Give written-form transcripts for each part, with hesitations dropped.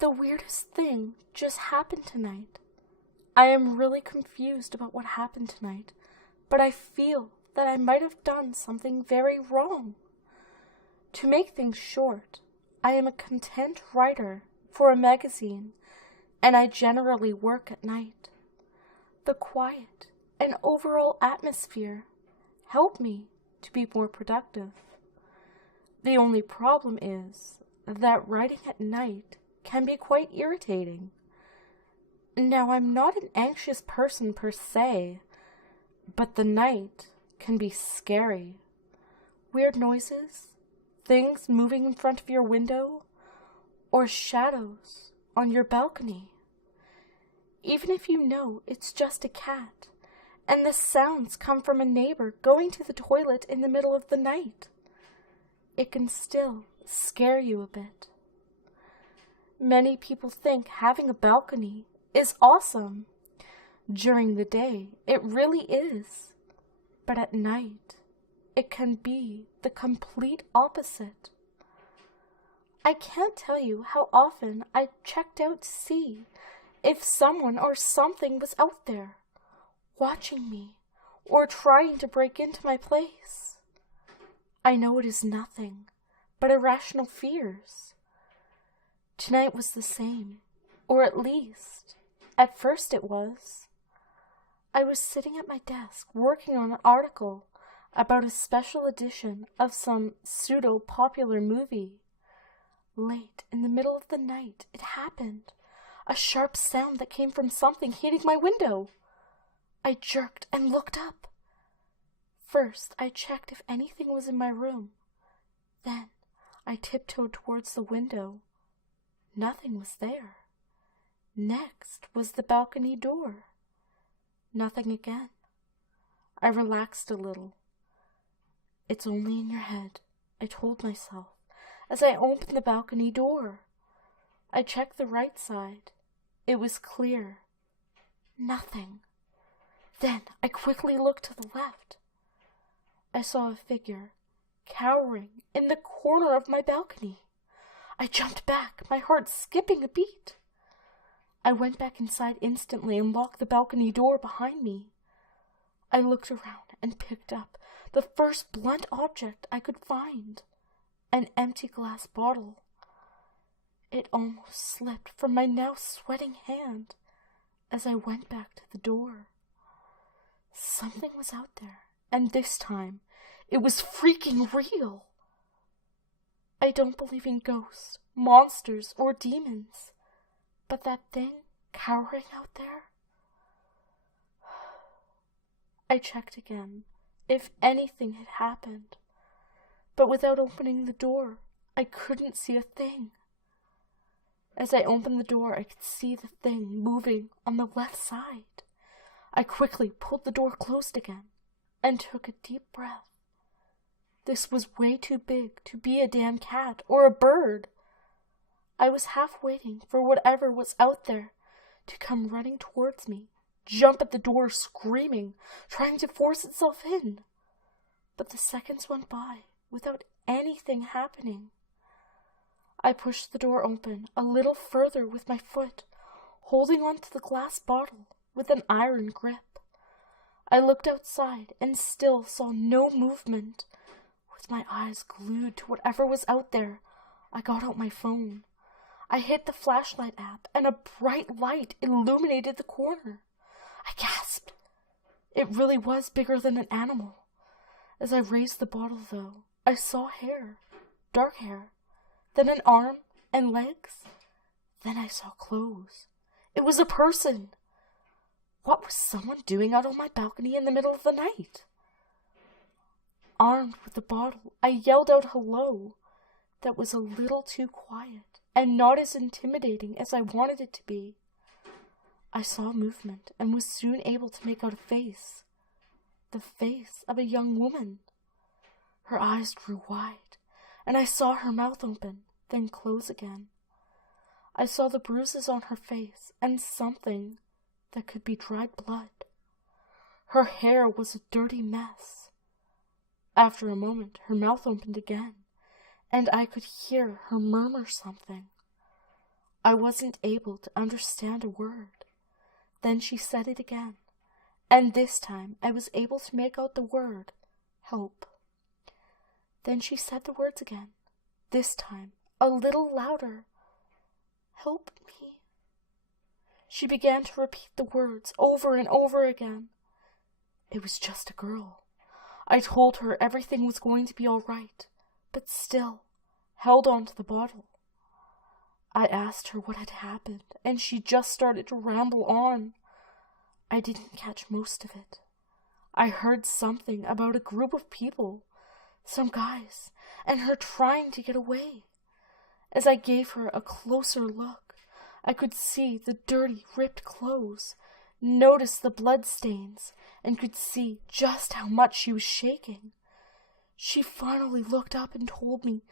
The weirdest thing just happened tonight. I am really confused about what happened tonight, but I feel that I might have done something very wrong. To make things short, I am a content writer for a magazine, and I generally work at night. The quiet and overall atmosphere help me to be more productive. The only problem is that writing at night can be quite irritating. Now, I'm not an anxious person per se, but the night can be scary. Weird noises, things moving in front of your window, or shadows on your balcony. Even if you know it's just a cat, and the sounds come from a neighbor going to the toilet in the middle of the night, it can still scare you a bit. Many people think having a balcony is awesome. During the day, it really is. But at night, it can be the complete opposite. I can't tell you how often I checked out to see if someone or something was out there, watching me, or trying to break into my place. I know it is nothing but irrational fears. Tonight was the same, or at least, at first it was. I was sitting at my desk working on an article about a special edition of some pseudo-popular movie. Late in the middle of the night, it happened. A sharp sound that came from something hitting my window. I jerked and looked up. First, I checked if anything was in my room. Then, I tiptoed towards the window. Nothing was there. Next was the balcony door. Nothing again. I relaxed a little. It's only in your head, I told myself, as I opened the balcony door. I checked the right side. It was clear. Nothing. Then I quickly looked to the left. I saw a figure cowering in the corner of my balcony. I jumped back, my heart skipping a beat. I went back inside instantly and locked the balcony door behind me. I looked around and picked up the first blunt object I could find, an empty glass bottle. It almost slipped from my now sweating hand as I went back to the door. Something was out there, and this time it was freaking real. I don't believe in ghosts, monsters, or demons, but that thing cowering out there? I checked again, if anything had happened, but without opening the door, I couldn't see a thing. As I opened the door, I could see the thing moving on the left side. I quickly pulled the door closed again and took a deep breath. This was way too big to be a damn cat or a bird. I was half waiting for whatever was out there to come running towards me, jump at the door screaming, trying to force itself in. But the seconds went by without anything happening. I pushed the door open a little further with my foot, holding onto the glass bottle with an iron grip. I looked outside and still saw no movement. With my eyes glued to whatever was out there, I got out my phone. I hit the flashlight app, and a bright light illuminated the corner. I gasped. It really was bigger than an animal. As I raised the bottle, though, I saw hair, dark hair, then an arm and legs. Then I saw clothes. It was a person. What was someone doing out on my balcony in the middle of the night? Armed with the bottle, I yelled out hello. That was a little too quiet and not as intimidating as I wanted it to be. I saw movement and was soon able to make out a face. The face of a young woman. Her eyes grew wide, and I saw her mouth open, then close again. I saw the bruises on her face and something that could be dried blood. Her hair was a dirty mess. After a moment, her mouth opened again, and I could hear her murmur something. I wasn't able to understand a word. Then she said it again, and this time I was able to make out the word, help. Then she said the words again, this time a little louder, help me. She began to repeat the words over and over again. It was just a girl. I told her everything was going to be all right, but still held on to the bottle. I asked her what had happened, and she just started to ramble on. I didn't catch most of it. I heard something about a group of people, some guys, and her trying to get away. As I gave her a closer look, I could see the dirty, ripped clothes, noticed the blood stains, and could see just how much she was shaking. She finally looked up and told me,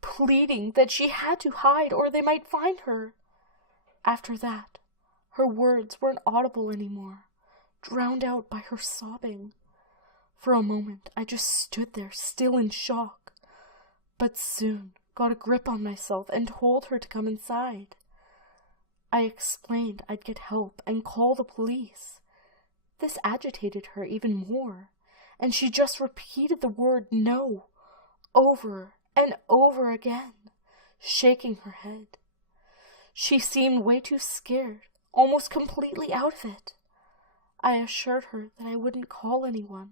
pleading that she had to hide or they might find her. After that, her words weren't audible anymore, drowned out by her sobbing. For a moment, I just stood there, still in shock, but soon got a grip on myself and told her to come inside. I explained I'd get help and call the police. This agitated her even more, and she just repeated the word no over and over again, shaking her head. She seemed way too scared, almost completely out of it. I assured her that I wouldn't call anyone.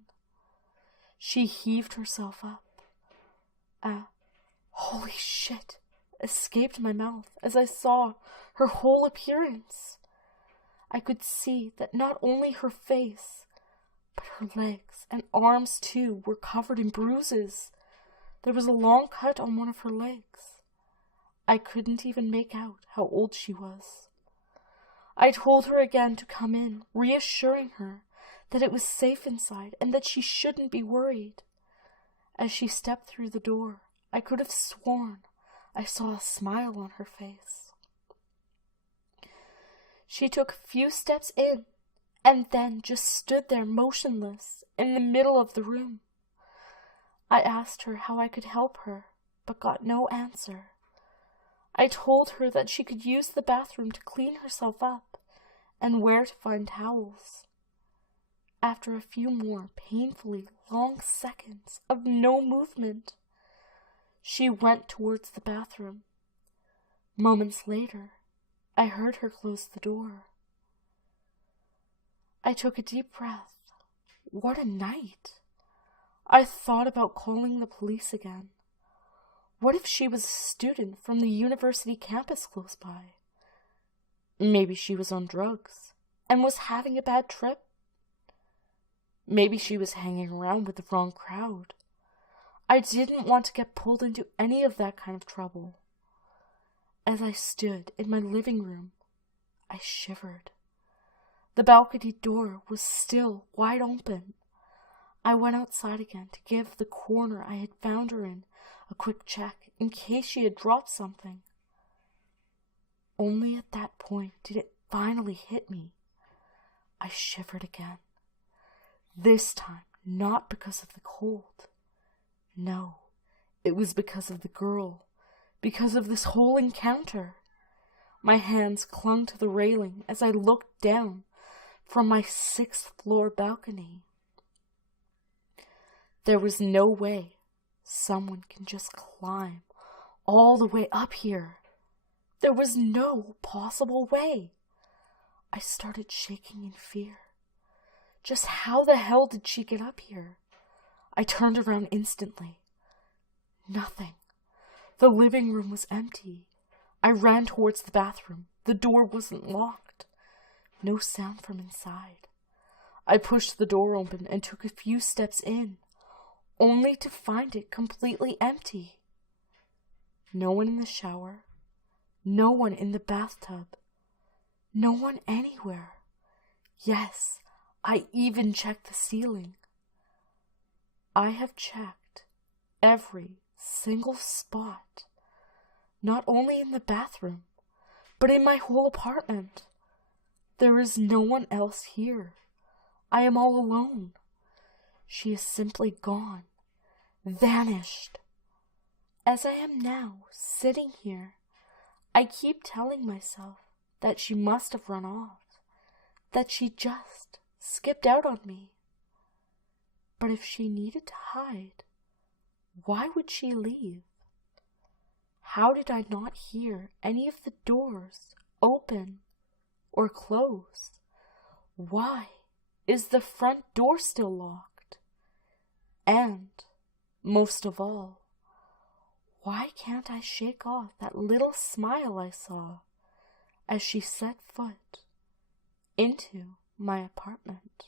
She heaved herself up. Holy shit, escaped my mouth as I saw her whole appearance. I could see that not only her face, but her legs and arms too were covered in bruises. There was a long cut on one of her legs. I couldn't even make out how old she was. I told her again to come in, reassuring her that it was safe inside and that she shouldn't be worried. As she stepped through the door, I could have sworn I saw a smile on her face. She took a few steps in and then just stood there motionless in the middle of the room. I asked her how I could help her, but got no answer. I told her that she could use the bathroom to clean herself up and where to find towels. After a few more painfully long seconds of no movement, she went towards the bathroom. Moments later, I heard her close the door. I took a deep breath. What a night! I thought about calling the police again. What if she was a student from the university campus close by? Maybe she was on drugs and was having a bad trip. Maybe she was hanging around with the wrong crowd. I didn't want to get pulled into any of that kind of trouble. As I stood in my living room, I shivered. The balcony door was still wide open. I went outside again to give the corner I had found her in a quick check in case she had dropped something. Only at that point did it finally hit me. I shivered again. This time, not because of the cold. No, it was because of the girl, because of this whole encounter. My hands clung to the railing as I looked down from my 6th floor balcony. There was no way someone can just climb all the way up here. There was no possible way. I started shaking in fear. Just how the hell did she get up here? I turned around instantly. Nothing. The living room was empty. I ran towards the bathroom. The door wasn't locked. No sound from inside. I pushed the door open and took a few steps in, only to find it completely empty. No one in the shower. No one in the bathtub. No one anywhere. Yes, I even checked the ceiling. I have checked every single spot, not only in the bathroom, but in my whole apartment. There is no one else here. I am all alone. She is simply gone, vanished. As I am now, sitting here, I keep telling myself that she must have run off, that she just skipped out on me. But if she needed to hide, why would she leave? How did I not hear any of the doors open or close? Why is the front door still locked? And, most of all, why can't I shake off that little smile I saw as she set foot into my apartment?